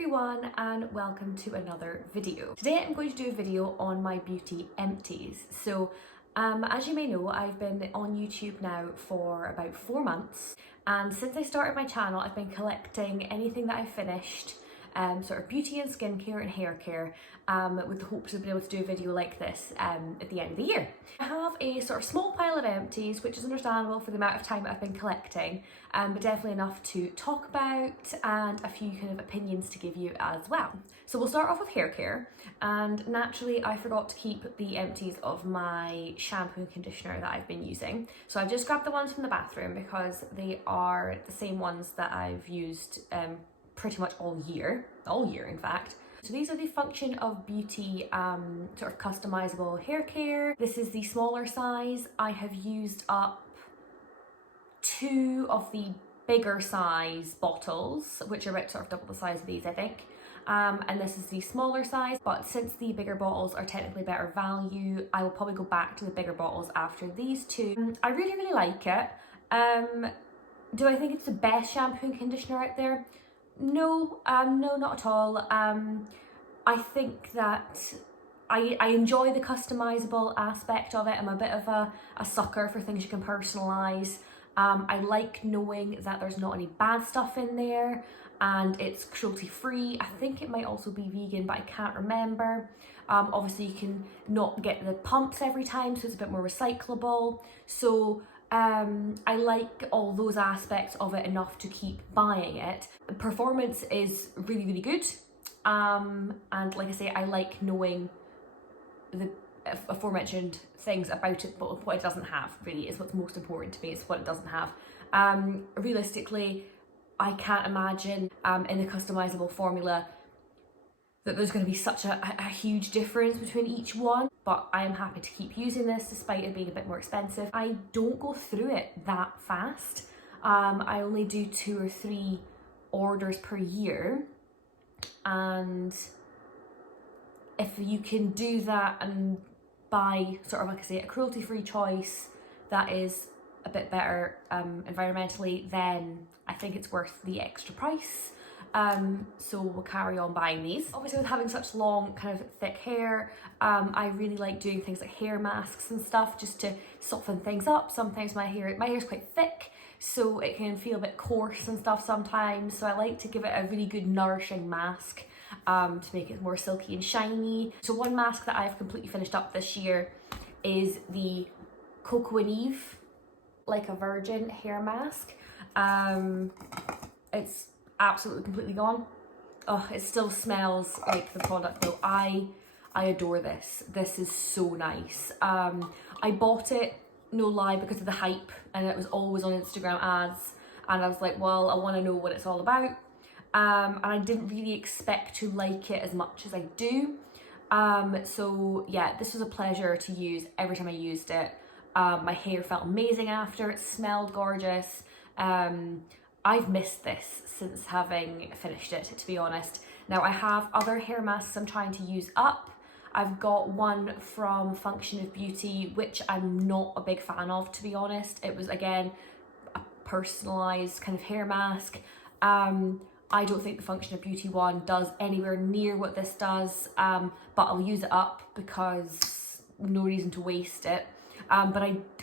everyone and welcome to another video. Today I'm going to do a video on my Beauty Empties. So as you may know, I've been on YouTube now for about 4 months, and since I started my channel I've been collecting anything that I finished, sort of beauty and skincare and hair care, with the hopes of being able to do a video like this at the end of the year. I have a sort of small pile of empties, which is understandable for the amount of time that I've been collecting, but definitely enough to talk about and a few kind of opinions to give you as well. So we'll start off with hair care, and naturally I forgot to keep the empties of my shampoo and conditioner that I've been using. So I've just grabbed the ones from the bathroom because they are the same ones that I've used pretty much all year in fact. So these are the Function of Beauty sort of customizable hair care. This is the smaller size. I have used up 2 of the bigger size bottles, which are about sort of double the size of these, I think. And this is the smaller size, but since the bigger bottles are technically better value, I will probably go back to the bigger bottles after these 2. I really like it. Do I think it's the best shampoo and conditioner out there? No, no, not at all. I think that I enjoy the customizable aspect of it. I'm a bit of a sucker for things you can personalize. I like knowing that there's not any bad stuff in there and it's cruelty free. I think it might also be vegan, but I can't remember. Obviously you can not get the pumps every time, so it's a bit more recyclable. So I like all those aspects of it enough to keep buying it. The performance is really good, and like I say, I like knowing the aforementioned things about it, but what it doesn't have really is what's most important to me. Is what it doesn't have. Realistically, I can't imagine in the customizable formula that there's going to be such a huge difference between each one, but I am happy to keep using this despite it being a bit more expensive. I don't go through it that fast. I only do 2 or 3 orders per year, and if you can do that and buy sort of, like I say, a cruelty-free choice that is a bit better environmentally, then I think it's worth the extra price. So we'll carry on buying these. Obviously with having such long kind of thick hair, I really like doing things like hair masks and stuff just to soften things up. Sometimes my hair is quite thick, so it can feel a bit coarse and stuff sometimes, so I like to give it a really good nourishing mask to make it more silky and shiny. So one mask that I've completely finished up this year is the Coco and Eve Like a Virgin hair mask. It's absolutely completely gone. Oh, it still smells like the product though. I adore this. This is so nice. I bought it, no lie, because of the hype, and it was always on Instagram ads, and I was like, well, I want to know what it's all about. And I didn't really expect to like it as much as I do. So yeah, this was a pleasure to use every time I used it. My hair felt amazing after, it smelled gorgeous. I've missed this since having finished it, to be honest. Now I have other hair masks I'm trying to use up. I've got one from Function of Beauty, which I'm not a big fan of, to be honest. It was, again, a personalised kind of hair mask. I don't think the Function of Beauty one does anywhere near what this does, but I'll use it up because no reason to waste it. But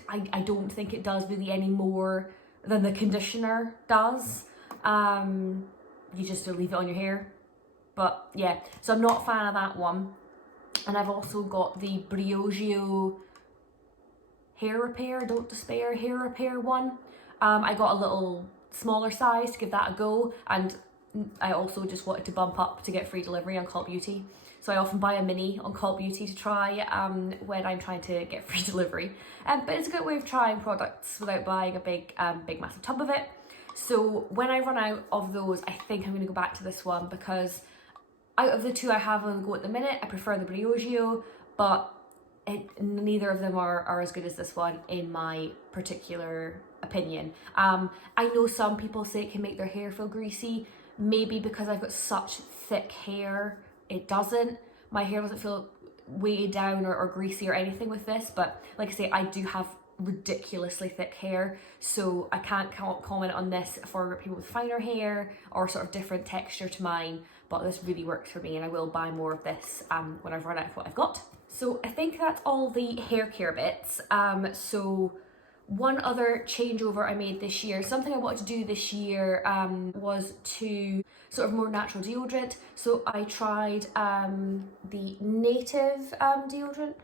I don't think it does really any more than the conditioner does. You just leave it on your hair. But yeah, so I'm not a fan of that one. And I've also got the Briogeo Hair Repair, Don't Despair Hair Repair one. I got a little smaller size to give that a go, and I also just wanted to bump up to get free delivery on Cult Beauty. So I often buy a mini on Cult Beauty to try when I'm trying to get free delivery. But it's a good way of trying products without buying a big massive tub of it. So when I run out of those, I think I'm going to go back to this one, because out of the 2 I have on the go at the minute, I prefer the Briogeo, but neither of them are as good as this one in my particular opinion. I know some people say it can make their hair feel greasy, maybe because I've got such thick hair. It doesn't. My hair doesn't feel weighted down or greasy or anything with this, but like I say, I do have ridiculously thick hair, so I can't comment on this for people with finer hair or sort of different texture to mine, but this really works for me and I will buy more of this when I've run out of what I've got. So I think that's all the hair care bits. So one other changeover I made this year, something I wanted to do this year was to sort of more natural deodorant. So I tried the native deodorant.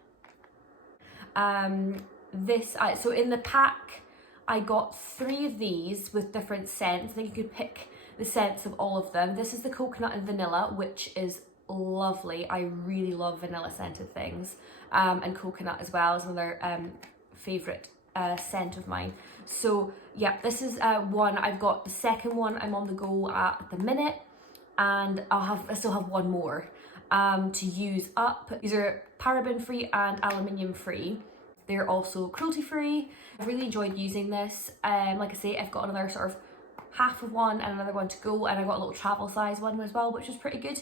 So in the pack I got 3 of these with different scents. I think you could pick the scents of all of them. This is the coconut and vanilla, which is lovely. I really love vanilla scented things, and coconut as well is another favourite scent of mine. So yeah, this is one. I've got the second one I'm on the go at the minute, and I still have one more to use up. These are paraben free and aluminium free. They're also cruelty free. I've really enjoyed using this. Like I say, I've got another sort of half of one and another one to go, and I got a little travel size one as well, which is pretty good.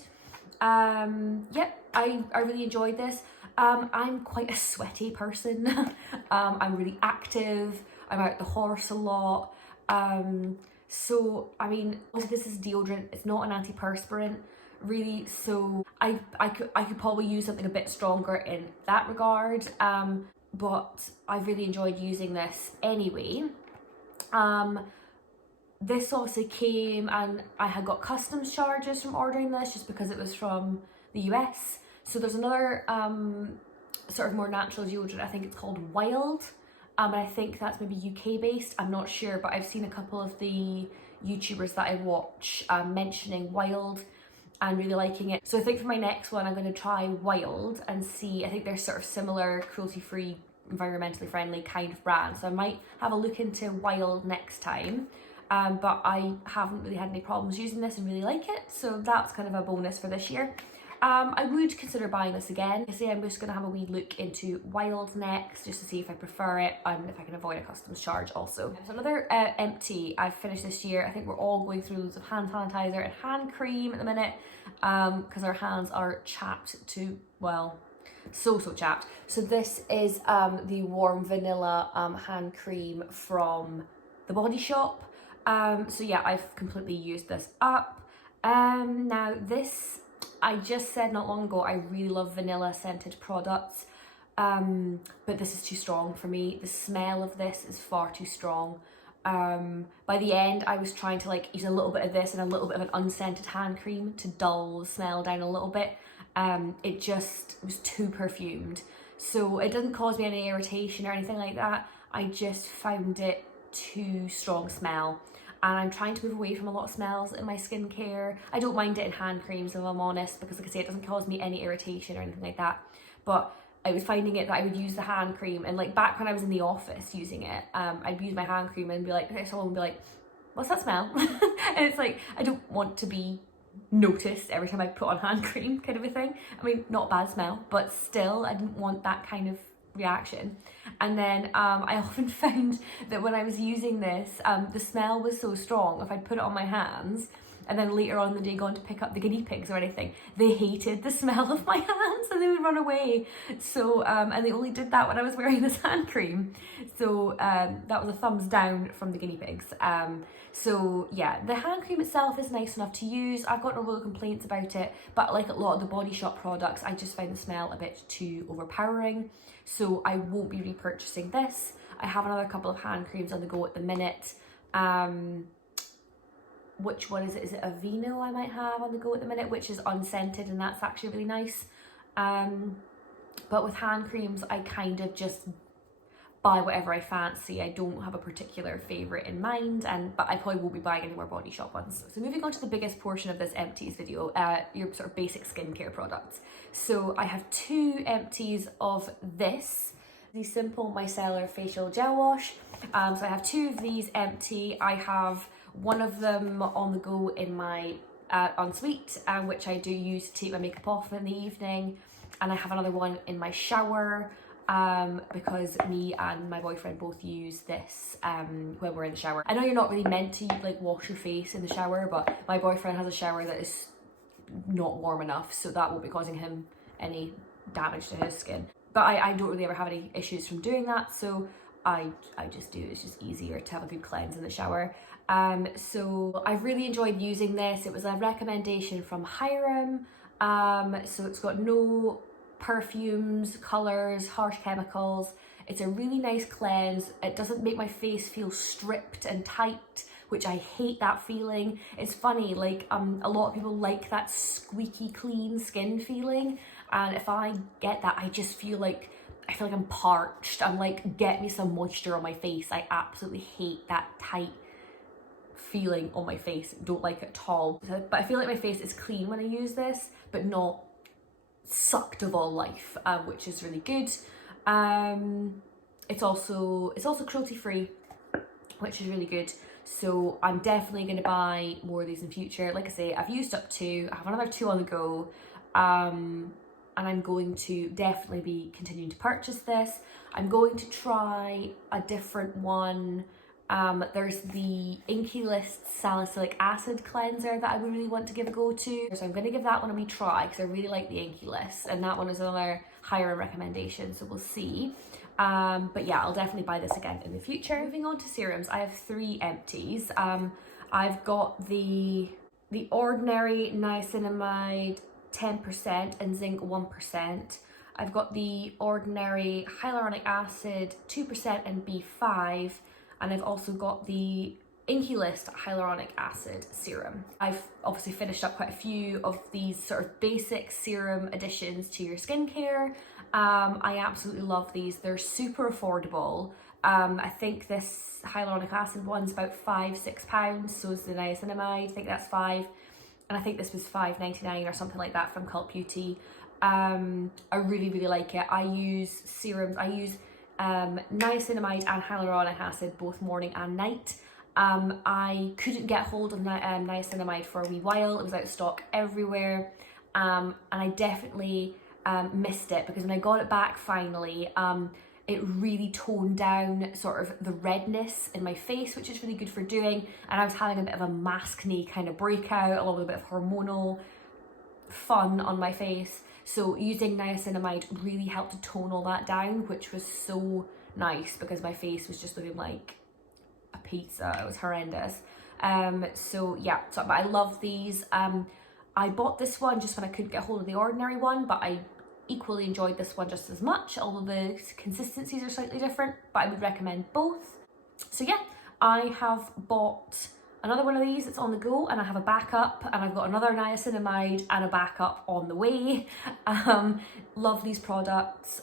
Yep, I really enjoyed this. I'm quite a sweaty person. I'm really active. I'm out the horse a lot. So I mean, obviously this is deodorant. It's not an antiperspirant, really. So I could probably use something a bit stronger in that regard. But I really enjoyed using this anyway. This obviously came, and I had got customs charges from ordering this just because it was from the US. So there's another sort of more natural deodorant, I think it's called Wild, and I think that's maybe UK based, I'm not sure, but I've seen a couple of the YouTubers that I watch mentioning Wild and really liking it. So I think for my next one I'm going to try Wild and see. I think they're sort of similar, cruelty free, environmentally friendly kind of brand, so I might have a look into Wild next time. But I haven't really had any problems using this and really like it, so that's kind of a bonus for this year. I would consider buying this again. I say I'm just going to have a wee look into Wild next, just to see if I prefer it and if I can avoid a customs charge also. So another empty I've finished this year. I think we're all going through loads of hand sanitizer and hand cream at the minute, because our hands are chapped to, well, so chapped. So this is the warm vanilla hand cream from the Body Shop. So yeah, I've completely used this up. Now this, I just said not long ago, I really love vanilla scented products, but this is too strong for me. The smell of this is far too strong. By the end, I was trying to like use a little bit of this and a little bit of an unscented hand cream to dull the smell down a little bit. It just was too perfumed. So it doesn't cause me any irritation or anything like that. I just found it too strong smell. And I'm trying to move away from a lot of smells in my skincare. I don't mind it in hand creams, if I'm honest, because like I say, it doesn't cause me any irritation or anything like that. But I was finding it that I would use the hand cream, and like back when I was in the office using it, I'd use my hand cream and be like, someone would be like, what's that smell? And it's like, I don't want to be noticed every time I put on hand cream, kind of a thing. I mean, not a bad smell, but still, I didn't want that kind of reaction. And then I often found that when I was using this, the smell was so strong, if I'd put it on my hands and then later on in the day gone to pick up the guinea pigs or anything, they hated the smell of my hands and they would run away. So and they only did that when I was wearing this hand cream. So that was a thumbs down from the guinea pigs. So yeah, the hand cream itself is nice enough to use. I've got no real complaints about it, but like a lot of the Body Shop products, I just find the smell a bit too overpowering. So I won't be repurchasing this. I have another couple of hand creams on the go at the minute. Which one is it? Is it a Vino I might have on the go at the minute, which is unscented, and that's actually really nice. But with hand creams, I kind of just buy whatever I fancy. I don't have a particular favourite in mind, but I probably won't be buying any more Body Shop ones. So moving on to the biggest portion of this empties video, your sort of basic skincare products. So I have 2 empties of this, the simple micellar facial gel wash. So I have 2 of these empty. I have one of them on the go in my ensuite, which I do use to take my makeup off in the evening, and I have another one in my shower, because me and my boyfriend both use this when we're in the shower. I know you're not really meant to like wash your face in the shower, but my boyfriend has a shower that is not warm enough, so that won't be causing him any damage to his skin. But I don't really ever have any issues from doing that, so I just do. It's just easier to have a good cleanse in the shower. So I've really enjoyed using this. It was a recommendation from Serum. So it's got no perfumes, colours, harsh chemicals. It's a really nice cleanse. It doesn't make my face feel stripped and tight, which I hate that feeling. It's funny, like a lot of people like that squeaky clean skin feeling, and if I get that, I just feel like I'm parched. I'm like, get me some moisture on my face. I absolutely hate that tight feeling on my face. Don't like it at all. But I feel like my face is clean when I use this, but not sucked of all life, which is really good. It's also cruelty free, which is really good. So I'm definitely going to buy more of these in future. Like I say, I've used up 2. I have another 2 on the go. And I'm going to definitely be continuing to purchase this. I'm going to try a different one. There's the Inky List Salicylic Acid Cleanser that I would really want to give a go to. So I'm going to give that one a wee try because I really like the Inky List, and that one is another higher recommendation, so we'll see. But yeah, I'll definitely buy this again in the future. Moving on to serums, I have 3 empties. I've got the ordinary niacinamide 10% and zinc 1%. I've got the ordinary hyaluronic acid 2% and B5. And I've also got the Inkey List Hyaluronic Acid Serum. I've obviously finished up quite a few of these sort of basic serum additions to your skincare. I absolutely love these. They're super affordable. I think this hyaluronic acid one's about £5-6, so is the niacinamide. I think that's 5. And I think this was $5.99 or something like that from Cult Beauty. I really, really like it. I use serums. I use niacinamide and hyaluronic acid both morning and night. I couldn't get hold of niacinamide for a wee while. It was out of stock everywhere, and I definitely missed it, because when I got it back finally, it really toned down sort of the redness in my face, which is really good for doing, and I was having a bit of a maskne kind of breakout along with a bit of hormonal fun on my face. So using niacinamide really helped to tone all that down, which was so nice because my face was just looking like a pizza. It was horrendous. So yeah, but I love these. I bought this one just when I couldn't get hold of the ordinary one, but I equally enjoyed this one just as much, although the consistencies are slightly different, but I would recommend both. So yeah, I have bought another one of these. It's on the go, and I have a backup, and I've got another niacinamide and a backup on the way. Love these products.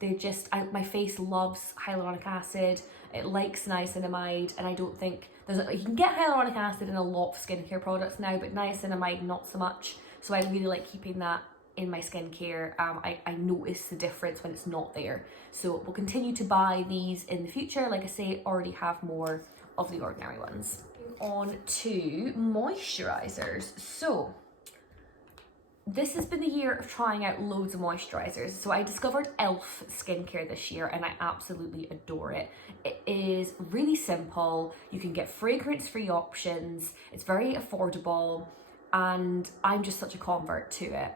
They just, my face loves hyaluronic acid. It likes niacinamide, and I don't think you can get hyaluronic acid in a lot of skincare products now, but niacinamide not so much. So I really like keeping that in my skincare. I notice the difference when it's not there. So we'll continue to buy these in the future. Like I say, already have more of the ordinary ones. On to moisturizers. So this has been the year of trying out loads of moisturizers. So I discovered e.l.f. skincare this year, and I absolutely adore it. It is really simple. You can get fragrance-free options. It's very affordable, and I'm just such a convert to it.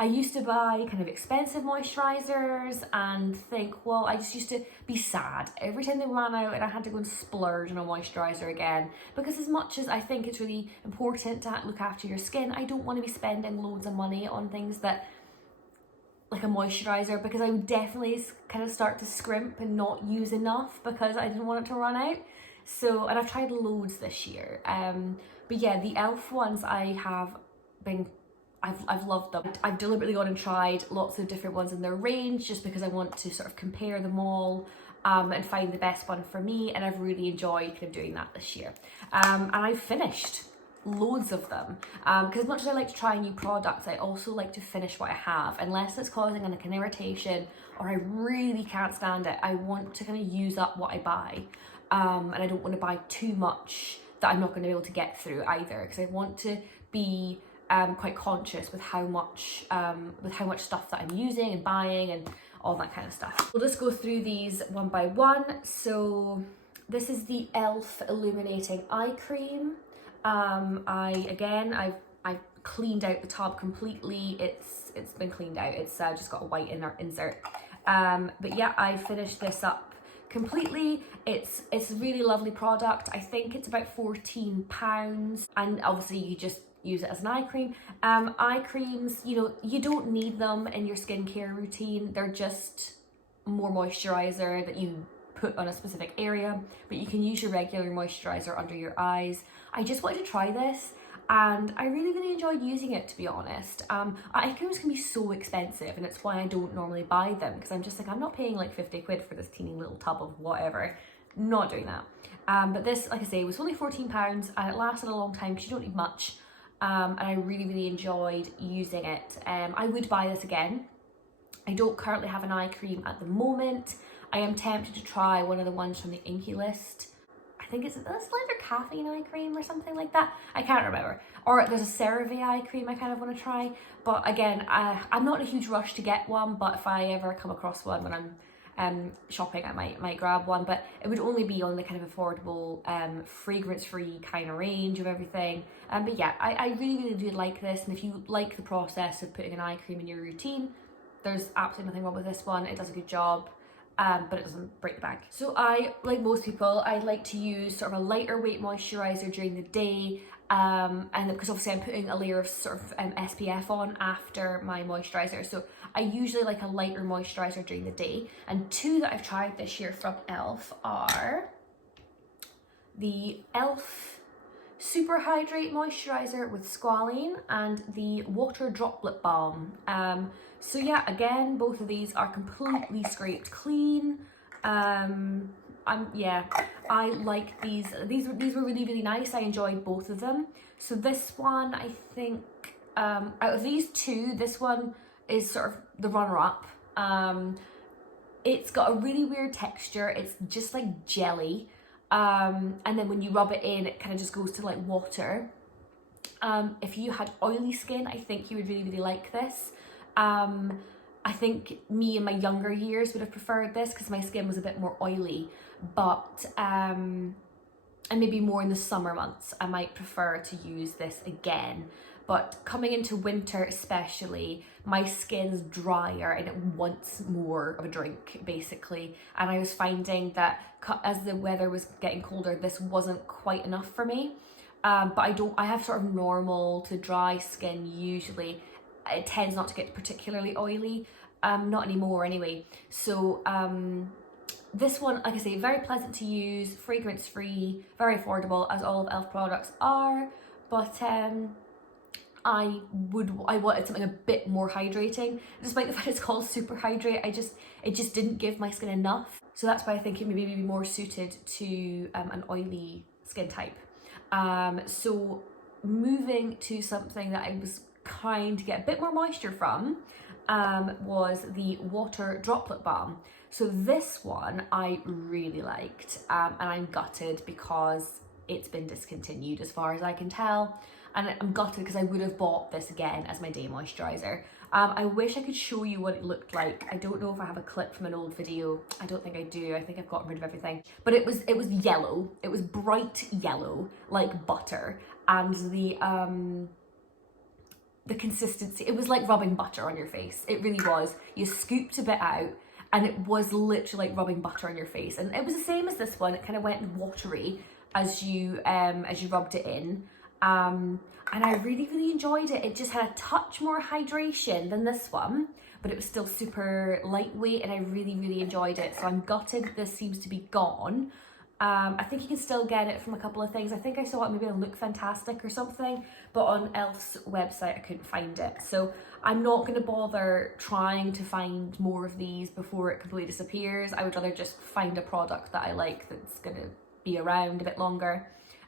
I used to buy kind of expensive moisturizers and think, well, I just used to be sad every time they ran out and I had to go and splurge on a moisturizer again. Because as much as I think it's really important to look after your skin, I don't want to be spending loads of money on things that, like a moisturizer, because I would definitely kind of start to scrimp and not use enough because I didn't want it to run out. So, and I've tried loads this year. But yeah, the e.l.f. ones I've loved them. I've deliberately gone and tried lots of different ones in their range just because I want to sort of compare them all and find the best one for me, and I've really enjoyed kind of doing that this year. And I've finished loads of them because as much as I like to try new products, I also like to finish what I have, unless it's causing like an irritation or I really can't stand it. I want to kind of use up what I buy, and I don't want to buy too much that I'm not going to be able to get through either, because I want to be quite conscious with how much stuff that I'm using and buying and all that kind of stuff. We'll just go through these one by one. So this is the e.l.f. Illuminating Eye Cream. I've cleaned out the tub completely. It's been cleaned out. It's just got a white inner insert. But yeah, I finished this up completely. It's a really lovely product. I think it's about £14, and obviously you just use it as an eye cream. Eye creams, you know, you don't need them in your skincare routine. They're just more moisturizer that you put on a specific area, but you can use your regular moisturizer under your eyes. I just wanted to try this, and I really enjoyed using it, to be honest. Eye creams can be so expensive, and it's why I don't normally buy them, because I'm just like, I'm not paying like 50 quid for this teeny little tub of whatever. Not doing that. But this, like I say, was only £14, and it lasted a long time because you don't need much. And I really enjoyed using it. I would buy this again. I don't currently have an eye cream at the moment. I am tempted to try one of the ones from the Inky list. I think it's like their caffeine eye cream or something like that. I can't remember. Or there's a CeraVe eye cream I kind of want to try. But again, I'm not in a huge rush to get one, but if I ever come across one when I'm shopping, I might grab one. But it would only be on the kind of affordable, fragrance-free kind of range of everything. But yeah, I really do like this. And if you like the process of putting an eye cream in your routine, there's absolutely nothing wrong with this one. It does a good job. But it doesn't break the bank. So I, like most people, I like to use sort of a lighter weight moisturiser during the day, and because obviously I'm putting a layer of sort of SPF on after my moisturiser. So I usually like a lighter moisturiser during the day. And two that I've tried this year from e.l.f. are the e.l.f. Superhydrate Moisturiser with Squalene and the Water Droplet Balm. So yeah, again, both of these are completely scraped clean. Yeah, I like these. These were really nice. I enjoyed both of them. So this one, I think, out of these two, this one is sort of the runner-up. It's got a really weird texture. It's just like jelly. And then when you rub it in, it kind of just goes to like water. If you had oily skin, I think you would really like this. I think me in my younger years would have preferred this because my skin was a bit more oily, but and maybe more in the summer months I might prefer to use this again. But coming into winter especially, my skin's drier and it wants more of a drink basically, and I was finding that as the weather was getting colder, this wasn't quite enough for me. But I have sort of normal to dry skin usually. It tends not to get particularly oily, not anymore anyway. So this one, like I say, very pleasant to use, fragrance free, very affordable, as all of e.l.f. products are. But I wanted something a bit more hydrating, despite the fact it's called Superhydrate. It just didn't give my skin enough. So that's why I think it may be more suited to an oily skin type. So moving to something that I was trying to get a bit more moisture from, was the Water Droplet Balm. So this one I really liked, and I'm gutted because it's been discontinued as far as I can tell. And I'm gutted because I would have bought this again as my day moisturiser. I wish I could show you what it looked like. I don't know if I have a clip from an old video. I don't think I do. I think I've gotten rid of everything. But it was yellow. It was bright yellow, like butter. And the consistency, it was like rubbing butter on your face. It really was. You scooped a bit out and it was literally like rubbing butter on your face. And it was the same as this one. It kind of went watery as you rubbed it in. And I really enjoyed it. It just had a touch more hydration than this one, but it was still super lightweight, and I really enjoyed it. So I'm gutted this seems to be gone. I think you can still get it from a couple of things. I think I saw it maybe on Look Fantastic or something, but on e.l.f.'s website I couldn't find it. So I'm not going to bother trying to find more of these before it completely disappears. I would rather just find a product that I like that's going to be around a bit longer.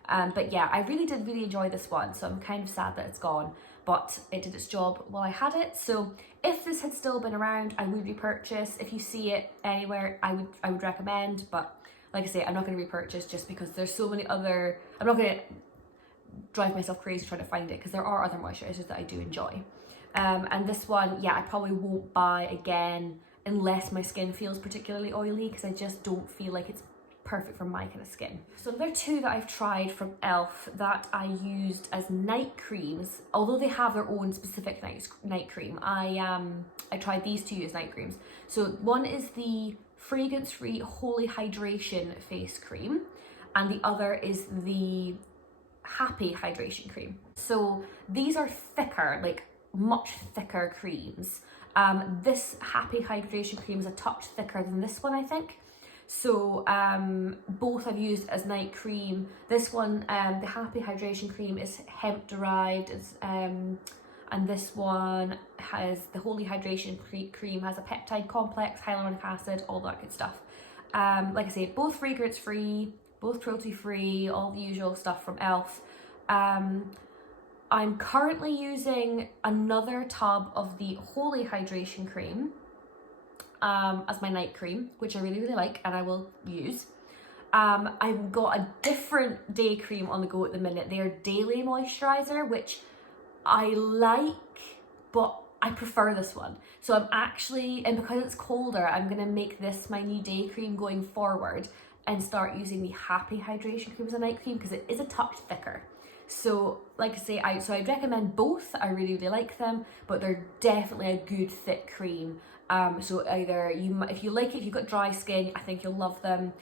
But yeah, I did enjoy this one, so I'm kind of sad that it's gone, but it did its job while I had it. So if this had still been around, I would repurchase. If you see it anywhere, I would recommend, but like I say, I'm not going to repurchase just because there's so many other, I'm not going to drive myself crazy trying to find it because there are other moisturisers that I do enjoy. And this one, yeah, I probably won't buy again unless my skin feels particularly oily, because I just don't feel like it's perfect for my kind of skin. So another two that I've tried from e.l.f. that I used as night creams, although they have their own specific night cream, I tried these two as night creams. So one is the fragrance-free Holy Hydration face cream, and the other is the Happy Hydration cream. So these are thicker, like much thicker creams. This Happy Hydration cream is a touch thicker than this one, I think. So both I've used as night cream. This one, the Happy Hydration cream, is hemp derived, and this one has the Holy Hydration cream, has a peptide complex, hyaluronic acid, all that good stuff. Like I say, both fragrance free, both cruelty free, all the usual stuff from e.l.f. I'm currently using another tub of the Holy Hydration cream as my night cream, which I really like and I will use. I've got a different day cream on the go at the minute. They are daily moisturizer, which I like, but I prefer this one. So I'm actually, and because it's colder, I'm gonna make this my new day cream going forward and start using the Happy Hydration cream as a night cream because it is a touch thicker. So like I say, I'd recommend both. I really like them, but they're definitely a good thick cream. So either if you like it, if you've got dry skin, I think you'll love them,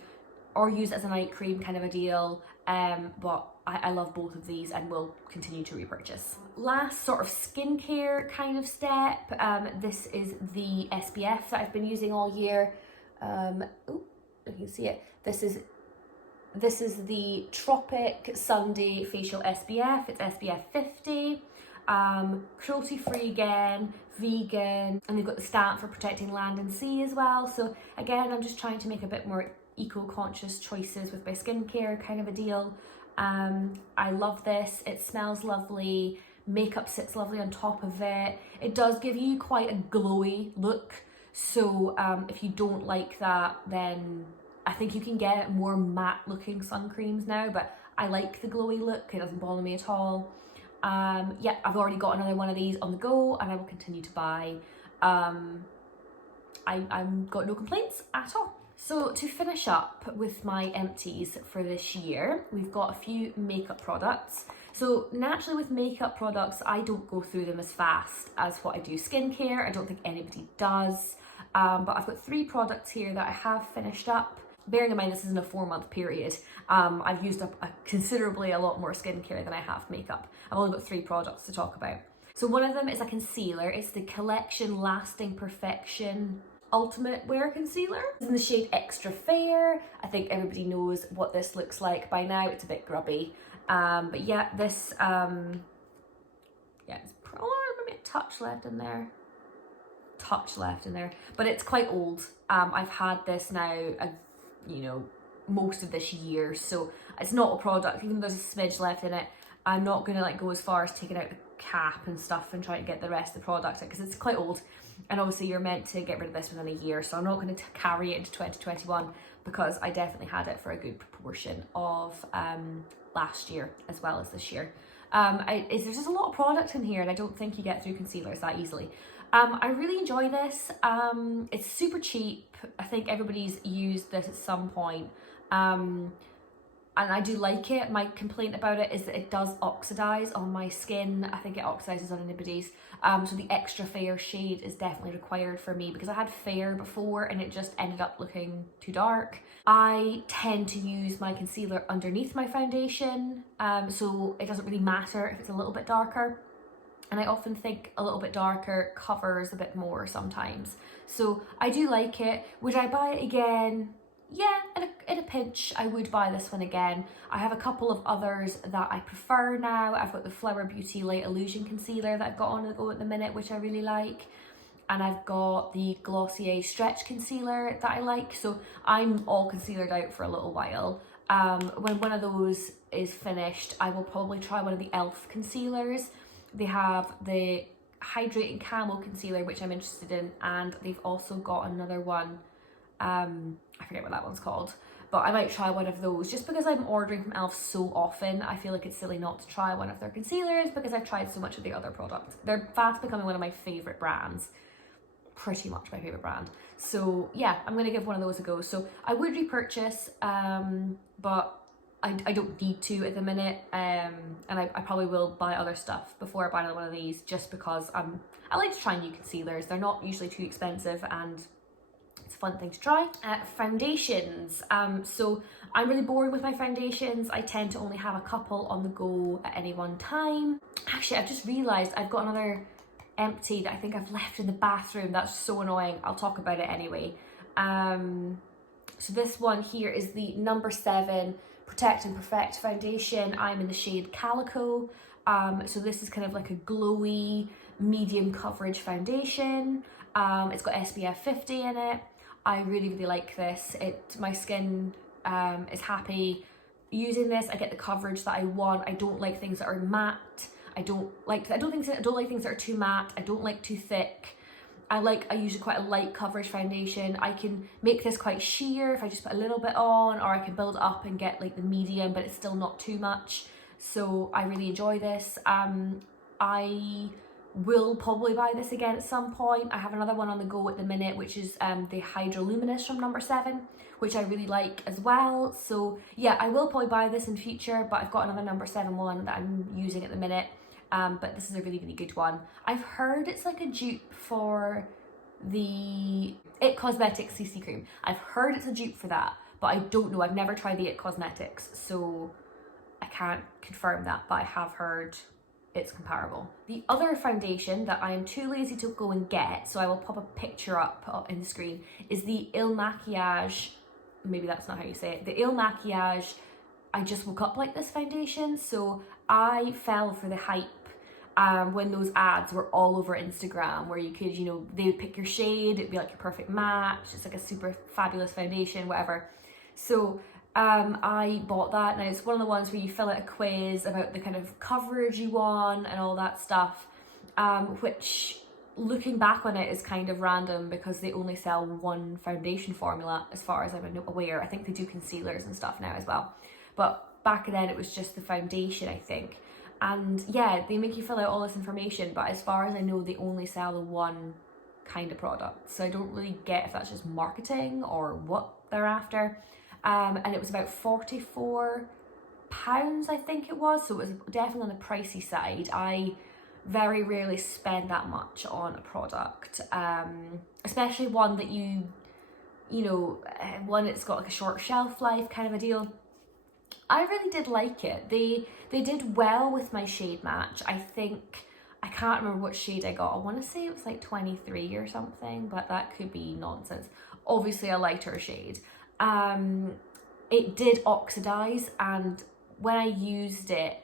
or use it as a night cream, kind of a deal. But I love both of these and will continue to repurchase. Last sort of skincare kind of step, this is the SPF that I've been using all year. Oh, you can see it. This is the Tropic Sunday Facial SPF. It's SPF 50, cruelty-free again, vegan, and they've got the stamp for protecting land and sea as well. So again, I'm just trying to make a bit more eco-conscious choices with my skincare, kind of a deal. I love this. It smells lovely. Makeup sits lovely on top of it. It does give you quite a glowy look. So if you don't like that, then I think you can get more matte looking sun creams now, but I like the glowy look. It doesn't bother me at all. Yeah, I've already got another one of these on the go and I will continue to buy. I've got no complaints at all. So to finish up with my empties for this year, we've got a few makeup products. So naturally with makeup products, I don't go through them as fast as what I do skincare. I don't think anybody does. But I've got 3 products here that I have finished up. Bearing in mind this isn't a 4-month period, I've used up considerably a lot more skincare than I have makeup. I've only got 3 products to talk about. So one of them is a concealer. It's the Collection Lasting Perfection Ultimate Wear Concealer. It's in the shade Extra Fair. I think everybody knows what this looks like by now. It's a bit grubby. But yeah, this, yeah, it's probably maybe a touch left in there. But it's quite old. I've had this now, you know, most of this year, so it's not a product, even though there's a smidge left in it, I'm not gonna like go as far as taking out the cap and stuff and trying to get the rest of the product because it's quite old, and obviously you're meant to get rid of this within a year, so I'm not going to carry it into 2021 because I definitely had it for a good proportion of last year as well as this year. There's just a lot of product in here and I don't think you get through concealers that easily. I really enjoy this. It's super cheap. I think everybody's used this at some point. And I do like it. My complaint about it is that it does oxidize on my skin. I think it oxidizes on anybody's. So the Extra Fair shade is definitely required for me because I had fair before and it just ended up looking too dark. I tend to use my concealer underneath my foundation, so it doesn't really matter if it's a little bit darker. And I often think a little bit darker covers a bit more sometimes. So I do like it. Would I buy it again? Yeah, in a pinch, I would buy this one again. I have a couple of others that I prefer now. I've got the Flower Beauty Light Illusion Concealer that I've got on the go at the minute, which I really like. And I've got the Glossier Stretch Concealer that I like. So I'm all concealered out for a little while. When one of those is finished, I will probably try one of the e.l.f. concealers. They have the Hydrating Camo Concealer, which I'm interested in, and they've also got another one. I forget what that one's called, but I might try one of those just because I'm ordering from e.l.f. so often. I feel like it's silly not to try one of their concealers because I've tried so much of their other products. They're fast becoming one of my favourite brands. pretty much my favourite brand. So yeah, I'm going to give one of those a go. So I would repurchase, but I don't need to at the minute, and I probably will buy other stuff before I buy another one of these, just because I like to try new concealers. They're not usually too expensive and it's a fun thing to try. Foundations. So I'm really bored with my foundations. I tend to only have a couple on the go at any one time. Actually, I've just realised I've got another empty that I think I've left in the bathroom. That's so annoying. I'll talk about it anyway. So this one here is the number 7 Protect and Perfect foundation. I'm in the shade Calico. So this is kind of like a glowy medium coverage foundation. It's got SPF 50 in it. I really like this. My skin is happy using this. I get the coverage that I want. I don't like things that are matte. I don't like things that are too matte. I don't like too thick. I usually quite a light coverage foundation. I can make this quite sheer if I just put a little bit on, or I can build up and get like the medium, but it's still not too much. So I really enjoy this. I will probably buy this again at some point. I have another one on the go at the minute, which is the Hydroluminous from number 7, which I really like as well. So yeah, I will probably buy this in future, but I've got another number 7 one that I'm using at the minute. But this is a really good one. I've heard it's like a dupe for the It Cosmetics CC cream. I've heard it's a dupe for that, but I don't know. I've never tried the It Cosmetics, so I can't confirm that, but I have heard it's comparable. The other foundation that I am too lazy to go and get, so I will pop a picture up in the screen, is the Il Makiage, maybe that's not how you say it, the Il Makiage I Just Woke Up Like This foundation. So I fell for the hype when those ads were all over Instagram, where you could, they would pick your shade, it'd be like your perfect match, it's like a super fabulous foundation, whatever. So I bought that. Now it's one of the ones where you fill out a quiz about the kind of coverage you want and all that stuff, which looking back on it is kind of random because they only sell one foundation formula as far as I'm aware. I think they do concealers and stuff now as well, but back then it was just the foundation, I think. And yeah, they make you fill out all this information, but as far as I know, they only sell the one kind of product. So I don't really get if that's just marketing or what they're after. And it was about £44, I think it was. So it was definitely on the pricey side. I very rarely spend that much on a product, especially one that one that's got like a short shelf life kind of a deal. I really did like it. They did well with my shade match. I can't remember what shade I got. I want to say it was like 23 or something, but that could be nonsense. Obviously a lighter shade. It did oxidize, and when I used it,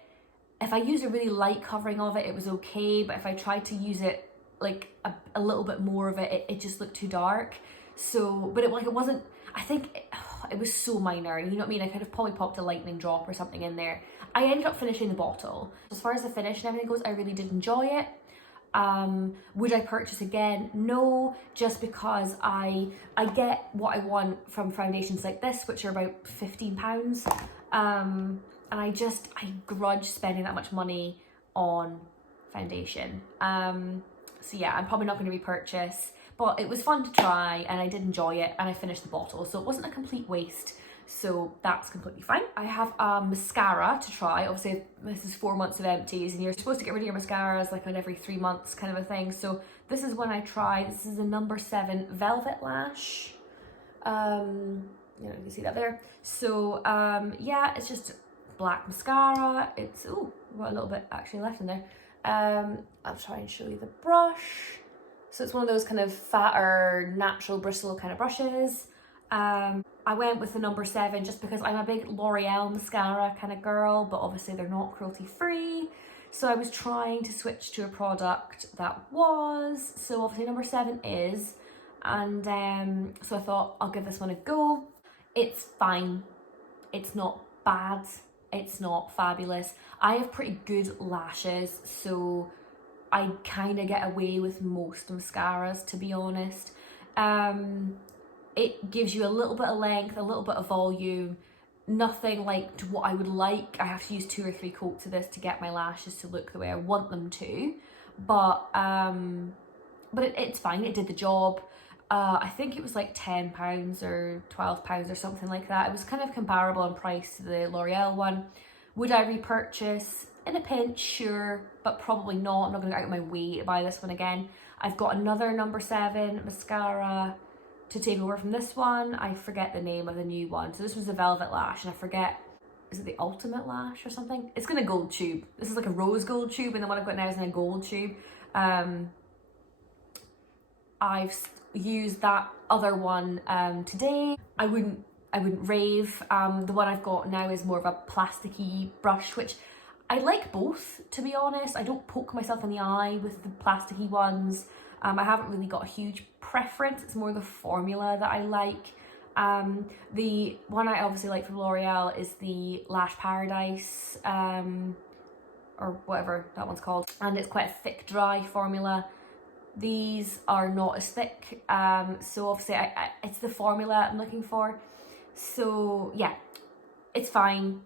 if I used a really light covering of it, it was okay, but if I tried to use it like a little bit more of it, it just looked too dark. So, but it wasn't, I think it was so minor, you know what I mean? I could have probably popped a lightning drop or something in there. I ended up finishing the bottle. As far as the finish and everything goes, I really did enjoy it. Would I purchase again? No, just because I get what I want from foundations like this, which are about £15. And I grudge spending that much money on foundation. So yeah, I'm probably not going to repurchase, but it was fun to try and I did enjoy it, and I finished the bottle, so it wasn't a complete waste. So that's completely fine. I have a mascara to try. Obviously this is 4 months of empties, and you're supposed to get rid of your mascaras like on every 3 months kind of a thing. So this is one I tried. This is a number 7 Velvet Lash. You can see that there. So yeah, it's just black mascara. It's, oh, got a little bit actually left in there. I'll try and show you the brush. So it's one of those kind of fatter, natural bristle kind of brushes. I went with the number 7 just because I'm a big L'Oreal mascara kind of girl, but obviously they're not cruelty free. So I was trying to switch to a product that was. So obviously number 7 is, and so I thought I'll give this one a go. It's fine. It's not bad. It's not fabulous. I have pretty good lashes, so I kind of get away with most mascaras, to be honest. It gives you a little bit of length, a little bit of volume, nothing like to what I would like. I have to use 2 or 3 coats of this to get my lashes to look the way I want them to. But but it's fine, it did the job. I think it was like £10 or £12 or something like that. It was kind of comparable in price to the L'Oreal one. Would I repurchase? In a pinch, sure, but probably not. I'm not going to go out of my way to buy this one again. I've got another number 7 mascara to take over from this one. I forget the name of the new one. So this was the Velvet Lash, and I forget, is it the Ultimate Lash or something? It's in a gold tube. This is like a rose gold tube, and the one I've got now is in a gold tube. I've used that other one today. I wouldn't rave. The one I've got now is more of a plasticky brush, which I like both, to be honest. I don't poke myself in the eye with the plasticky ones. I haven't really got a huge preference. It's more the formula that I like. The one I obviously like from L'Oreal is the Lash Paradise, or whatever that one's called. And it's quite a thick, dry formula. These are not as thick, so obviously it's the formula I'm looking for. So yeah, it's fine.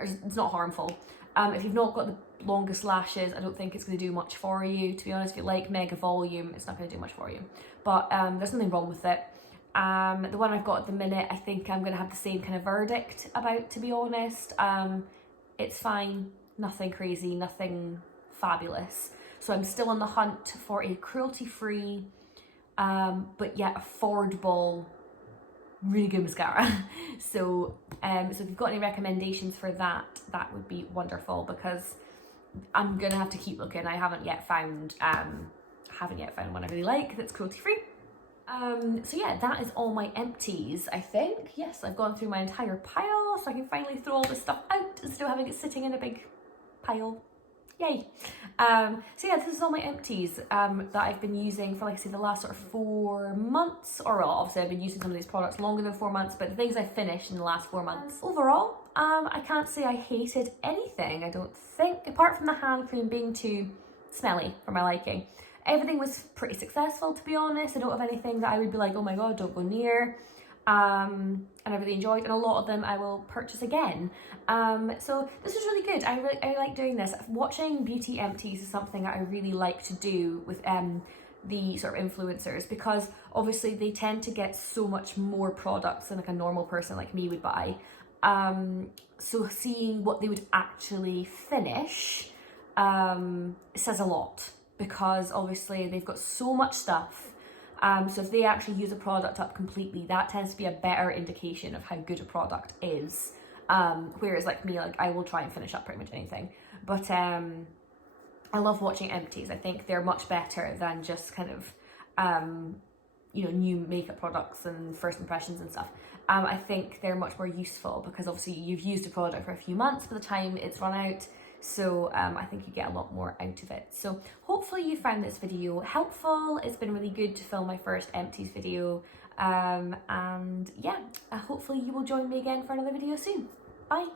It's not harmful. If you've not got the longest lashes, I don't think it's going to do much for you. To be honest, if you like mega volume, it's not going to do much for you. But there's nothing wrong with it. The one I've got at the minute, I think I'm going to have the same kind of verdict about, to be honest. It's fine, nothing crazy, nothing fabulous. So I'm still on the hunt for a cruelty-free, but yet affordable, really good mascara. So if you've got any recommendations for that, that would be wonderful, because I'm gonna have to keep looking. I haven't yet found one I really like that's cruelty-free. So yeah, that is all my empties, I think. Yes, I've gone through my entire pile, so I can finally throw all this stuff out instead of having it sitting in a big pile. Yay. So yeah, this is all my empties that I've been using for, like I say, the last sort of 4 months. Or well, obviously I've been using some of these products longer than 4 months, but the things I finished in the last 4 months. Overall, I can't say I hated anything, I don't think, apart from the hand cream being too smelly for my liking. Everything was pretty successful, to be honest. I don't have anything that I would be like, oh my god, don't go near. And I really enjoyed, and a lot of them I will purchase again. So this was really good. I really like doing this. Watching Beauty Empties is something that I really like to do with the sort of influencers, because obviously they tend to get so much more products than like a normal person like me would buy. So seeing what they would actually finish says a lot, because obviously they've got so much stuff. So if they actually use a product up completely, that tends to be a better indication of how good a product is. Whereas like me, like I will try and finish up pretty much anything. But I love watching empties. I think they're much better than just kind of, you know, new makeup products and first impressions and stuff. I think they're much more useful, because obviously you've used a product for a few months by the time it's run out. So I think you get a lot more out of it. So hopefully you found this video helpful. It's been really good to film my first empties video. And yeah, hopefully you will join me again for another video soon. Bye.